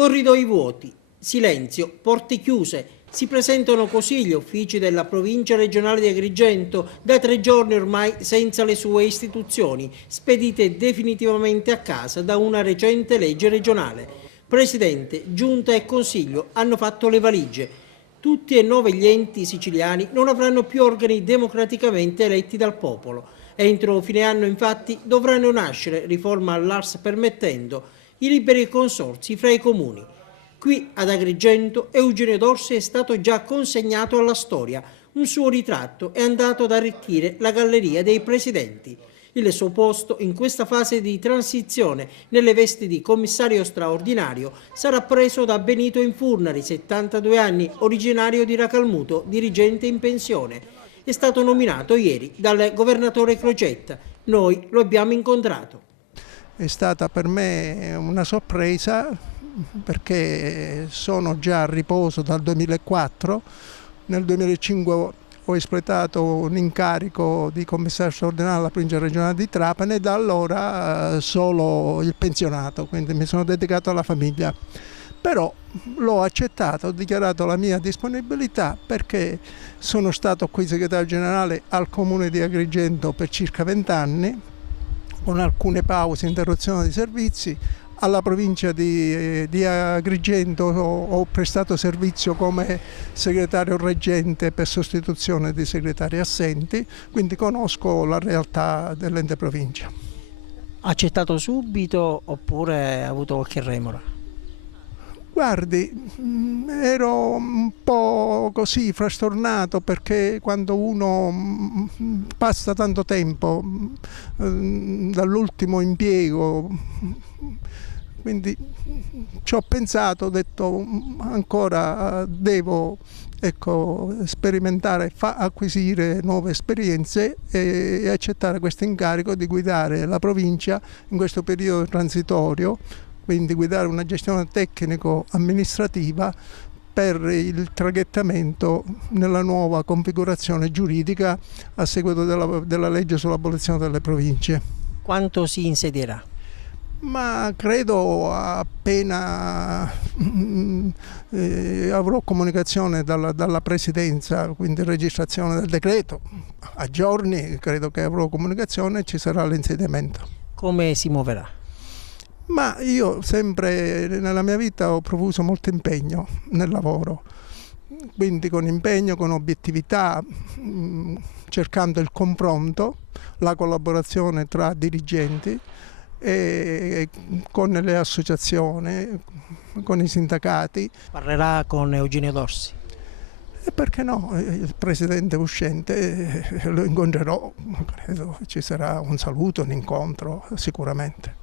Corridoi vuoti, silenzio, porte chiuse. Si presentano così gli uffici della provincia regionale di Agrigento, da 3 giorni ormai senza le sue istituzioni, spedite definitivamente a casa da una recente legge regionale. Presidente, Giunta e Consiglio hanno fatto le valigie. Tutti e 9 gli enti siciliani non avranno più organi democraticamente eletti dal popolo. Entro fine anno, infatti, dovranno nascere, riforma all'ARS permettendo, i liberi consorzi fra i comuni. Qui ad Agrigento Eugenio Dorsi è stato già consegnato alla storia. Un suo ritratto è andato ad arricchire la galleria dei presidenti. Il suo posto in questa fase di transizione nelle vesti di commissario straordinario sarà preso da Benito Infurnari, 72 anni, originario di Racalmuto, dirigente in pensione. È stato nominato ieri dal governatore Crocetta. Noi lo abbiamo incontrato. È stata per me una sorpresa perché sono già a riposo dal 2004. Nel 2005 ho espletato un incarico di commissario straordinario alla provincia regionale di Trapani e da allora solo il pensionato, quindi mi sono dedicato alla famiglia. Però l'ho accettato, ho dichiarato la mia disponibilità perché sono stato qui segretario generale al comune di Agrigento per circa 20 anni, con alcune pause, interruzione di servizi. Alla provincia di Agrigento ho prestato servizio come segretario reggente per sostituzione di segretari assenti, quindi conosco la realtà dell'ente provincia. Ha accettato subito oppure ha avuto qualche remora? Guardi, ero un po' così frastornato perché quando uno passa tanto tempo dall'ultimo impiego, quindi ci ho pensato, ho detto ancora devo sperimentare, acquisire nuove esperienze e accettare questo incarico di guidare la provincia in questo periodo transitorio, quindi guidare una gestione tecnico-amministrativa per il traghettamento nella nuova configurazione giuridica a seguito della legge sull'abolizione delle province. Quanto si insedierà? Ma credo appena avrò comunicazione dalla Presidenza, quindi registrazione del decreto, a giorni credo che avrò comunicazione e ci sarà l'insediamento. Come si muoverà? Ma io sempre nella mia vita ho profuso molto impegno nel lavoro, quindi con impegno, con obiettività, cercando il confronto, la collaborazione tra dirigenti, e con le associazioni, con i sindacati. Parlerà con Eugenio Dorsi? E perché no? Il presidente uscente lo incontrerò, credo ci sarà un saluto, un incontro sicuramente.